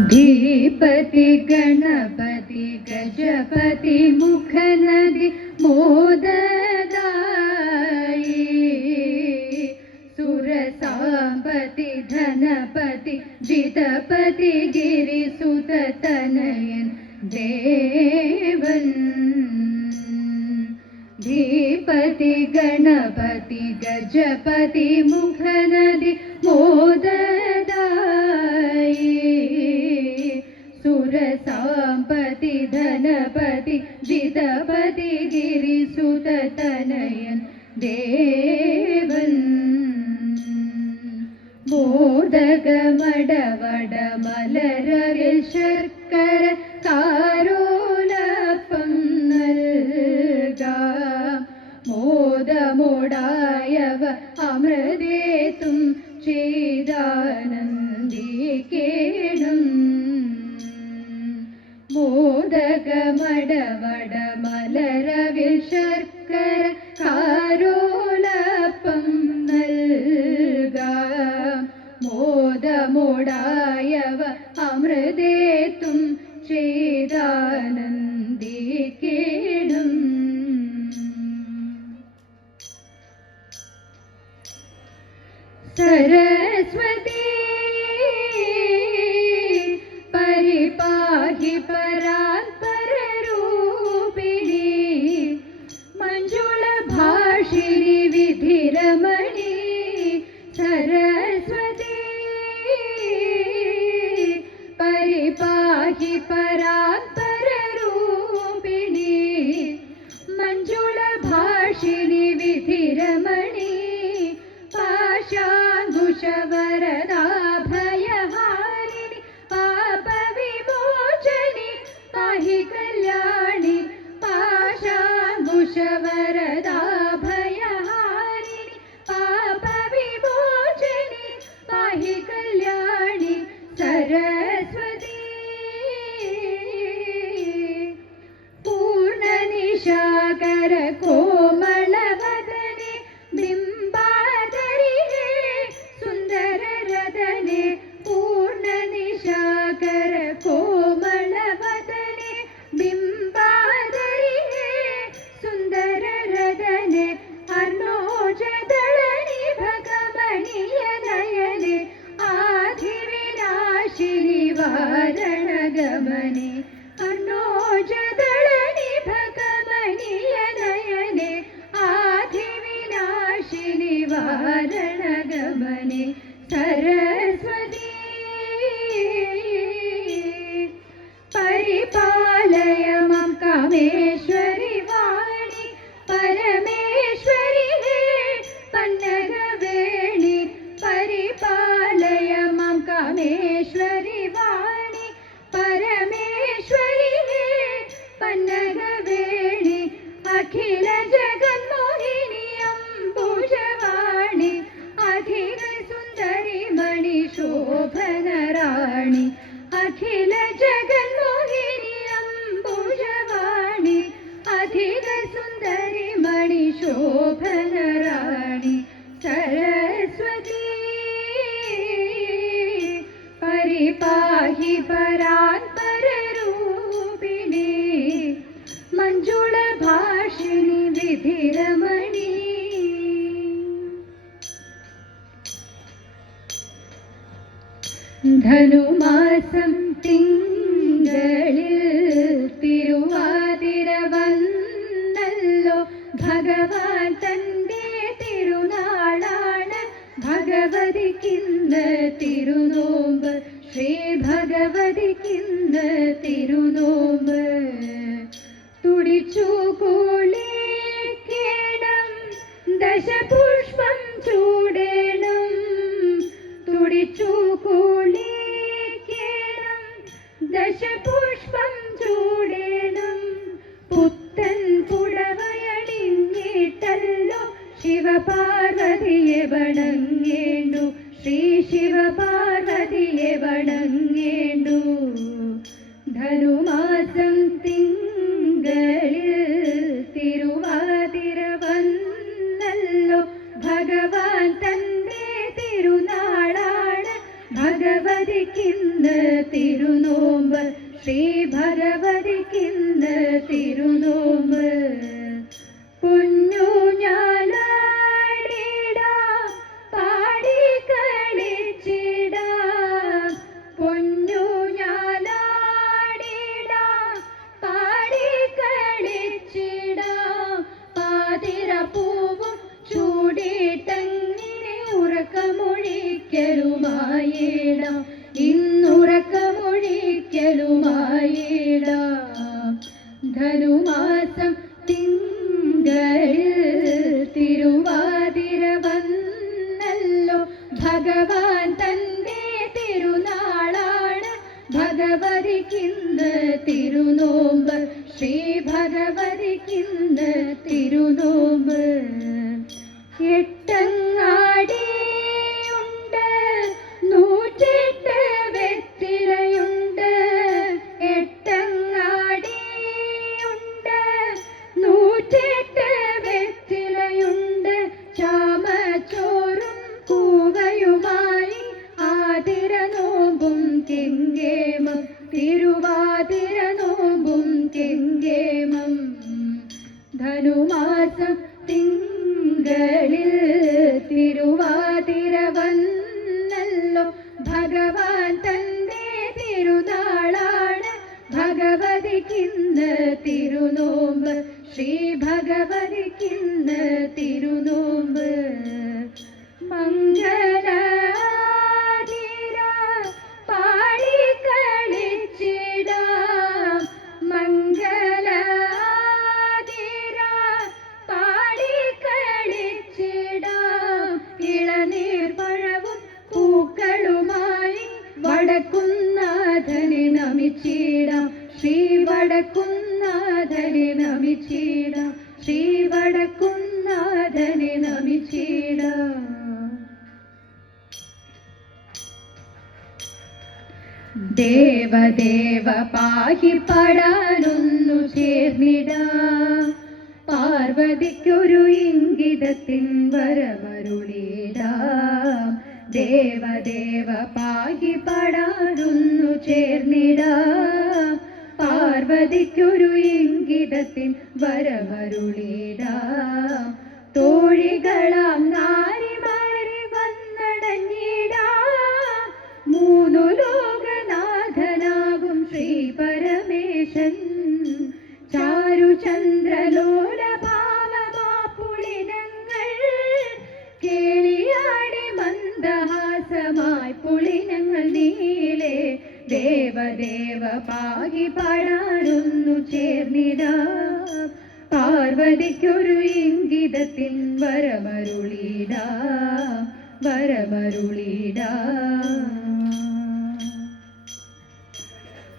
धीपति गणपति गजपति मुखनदि मोददायि। सुरसापति धनपति जितपति गिरिसुततनयन् देवन्। धीपति गणपति गजपति मुखनदि മോടായവ അമൃതേത്തും ചെയ്താനന്ദിക്കേടും സരസ്വതി പരിപാഹി പരാത്പരൂപിണി മഞ്ജുള ഭാഷിണി വിപരാത്മരൂപിണി മഞ്ജുള ഭാഷിണി വിധിരമണി. ധനുമാസം തിങ്കളിൽ തിരുവാതിര വന്നല്ലോ ഭഗവാൻ തന്റെ തിരുനാളാണ് ഭഗവതിക്കിന്ന് തിരുനോമ്പ് ശ്രീ ഭഗവതിക്കിന്ന് തിരുനോമ്പ് തുടിച്ചു കുളിക്കണം ദശപുഷ്പം ചൂടേണം തുടിച്ചു കുളിക്കണം ദശപുഷ്പം ചൂടേണം. പുത്തൻ പുടവയണിഞ്ഞിട്ടല്ലോ ശിവപാർവതിയെ വണങ്ങേണ്ടു. ശ്രീ ശിവപാർവതിയെ ഭഗവാൻ തന്റെ തിരുനാളാണ്. ഭഗവതിക്ക് ഭഗവതിക്കിന്ന് തിരുനോമ്പ് ശ്രീ ഭഗവതിക്കിന്ന് തിരുനോമ്പ്. ഭഗവതിക്കിന്ന് തിരുനോമ്പ്. ശ്രീ ഭഗവതിക്കിന്ന് തിരുനോമ്പ്. വടക്കുന്നാഥനെ നമിച്ചിടാം. ശ്രീ വടക്കുന്നാഥനെ നമിച്ചിടാം. ദേവദേവ പാഹി പാടാനൊന്നു ചേർന്നിടാം. പാർവതിക്കൊരു ഇംഗിതത്തിൻ വരമരുളിടാം. ദേവദേവ പാഹി പാടാനൊന്നു ചേർന്നിടാം. പാർവതിക്കൊരു ഇംഗിതത്തിൻ വരമരുളിടാം തോഴികളാം നാരിമാരി വന്നടഞ്ഞിടാം. മൂന്നു വരമരുളിടാം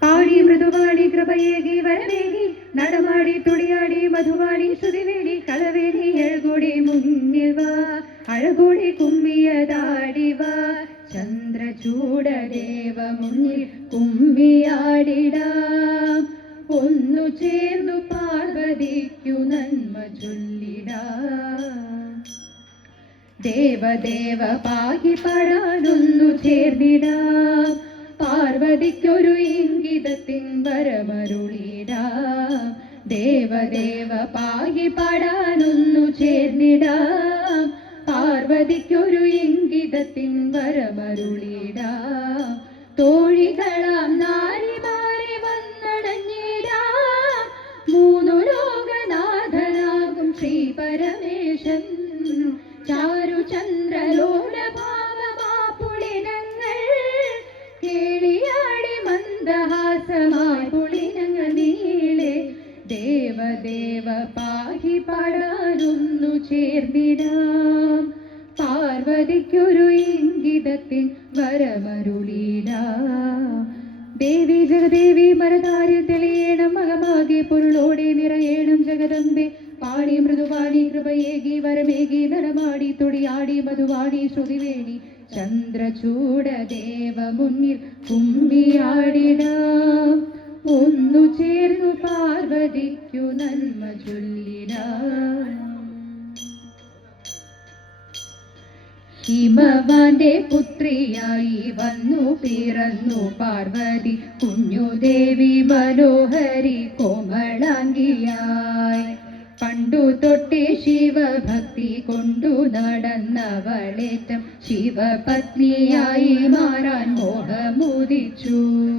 പാടി മൃദുവാടി കൃപയേകി വരവേകി നടമാടി തുടിയാടി മധുവാടി ശ്രുതിവേടി കളവേടി എഴുകൂടി മുന്നിൽ വാ അഴകൂടി കുമ്മിയതാടി വാ. ചന്ദ്രചൂടദേവ മുന്നിൽ കുമ്മിയാടിടാം. ഒന്നു ചേർന്നു പാർവതിക്കു ദേവദേവ പാകി പാടാനൊന്നു ചേർന്നിടാം. പാർവതിക്കൊരു ഇംഗിതത്തിൻ വരമരുളിടാം. ദേവദേവ പാകി പാടാനൊന്നു ചേർന്നിടാം. പാർവതിക്കൊരു ഇംഗിതത്തിൻ വരമരുളിടാം. പാർവതിക്കൊരു ഇംഗിതത്തിൻ വരമരുളിടാം. ദേവി ജഗദേവി മരതാരിൽ തെളിയേണം മകമാകെ പൊരുളോടെ നിറയേണം ജഗദമ്പെ പാടി മൃദുവാടി കൃപയേകി വരമേകി നടമാടി തൊടിയാടി മധുവാണി ശ്രുതിവേണി. ചന്ദ്രചൂട ദേവ മുന്നിൽ കുമ്മിയാടിടാം. ഒന്നു ചേർന്നു പാർവതിക്കു നന്മ ചൊല്ലിടാം. ഹിമവാന്റെ പുത്രിയായി വന്നു പിറന്നു പാർവതി. കുഞ്ഞുദേവി മനോഹരി കോമളാംഗിയായി. പണ്ടു തൊട്ടേ ശിവഭക്തി കൊണ്ടു നടന്നവളേറ്റം ശിവപത്നിയായി മാറാൻ മോഹമുദിച്ചു.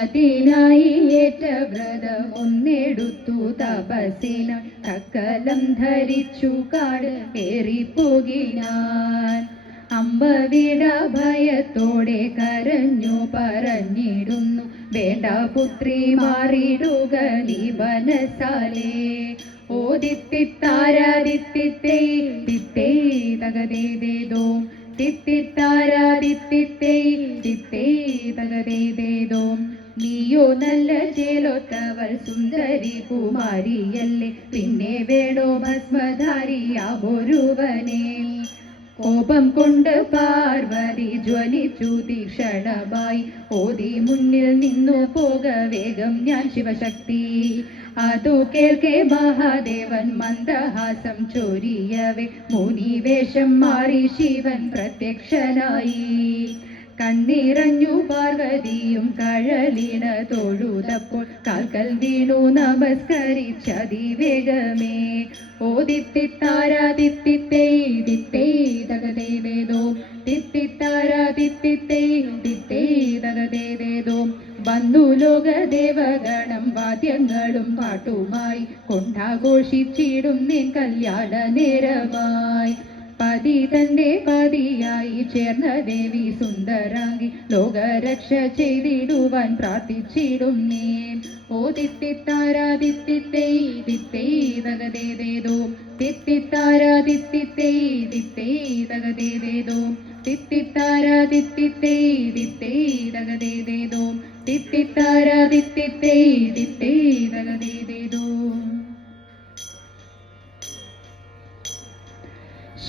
ഏറ്റ വ്രതം ഒന്നെടുത്തു തപസിന തക്കലം ധരിച്ചു കാട് ഏറിപ്പോകിനാൻ. അമ്പവിട ഭയത്തോടെ കരഞ്ഞു പറഞ്ഞിടുന്നു വേണ്ട പുത്രി മാറിയിടുക നീ മനസാലേ ഓദിത്തിത്താരാദിത്തിത്തേ തിത്തേ തകതേതേതോ കുമാരിയല്ലേ പിന്നെ വേണോ ഭസ്മധാരിയാവൊരുവനെ കോപം കൊണ്ട് പാർവതി ജ്വലിച്ചു തീക്ഷണമായി. ഓതി മുന്നിൽ നിന്നു പോക വേഗം ഞാൻ ശിവശക്തി. അതു കേൾക്കെ മഹാദേവൻ മന്ദഹാസം ചൊരിയവേ. മുനിവേഷം മാറി ശിവൻ പ്രത്യക്ഷനായി. കണ്ണിറഞ്ഞു പാർവതിയും കഴലിന തൊഴുതപ്പോൾ കാൽക്കൽ വീണു നമസ്കരിച്ചതിവേഗമേ ഓദിത്തിത്താരാദിത്തിത്തേ ദിത്തേ തകദേവേദോ തിത്തിത്താരാദിത്തിത്തേ ദിത്തേ തകദേവേദോ വന്നു ലോകദേവഗണം വാദ്യങ്ങളും പാട്ടുമായി കൊണ്ടാഘോഷിച്ചിടും നിൻ കല്യാണ പതിയായി ചേർന്ന ദേവി സുന്ദരാംഗി ലോകരക്ഷ ചെയ്തിടുവാൻ പ്രാർത്ഥിച്ചിടും നീ ഓ തിത്തിത്താരാദിത്തിത്തേ ദിത്തേ തകദേവേദോ തിത്തിത്താരാദിത്തിത്തേ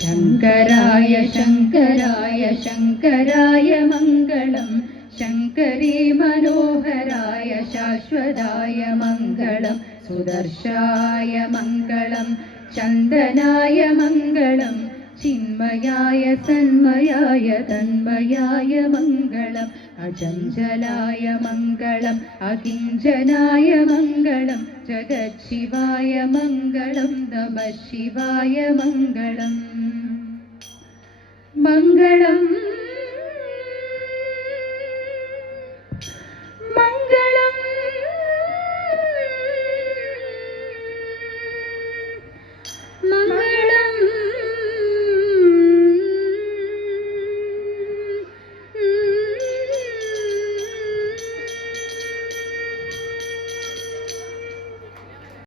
ശങ്കരായ ശങ്കരായ ശങ്കരായ മംഗളം. ശങ്കരീ മനോഹരായ ശാശ്വതായ മംഗളം. സുദർശായ മംഗളം ചന്ദനായ മംഗളം. ചിന്മയായ സന്മയായ തന്മയായ മംഗളം. അചഞ്ചലായ മംഗളം അകിഞ്ചനായ മംഗളം. ജഗച്ഛിവായ മംഗളം നമ ശിവായ മംഗളം. മംഗളം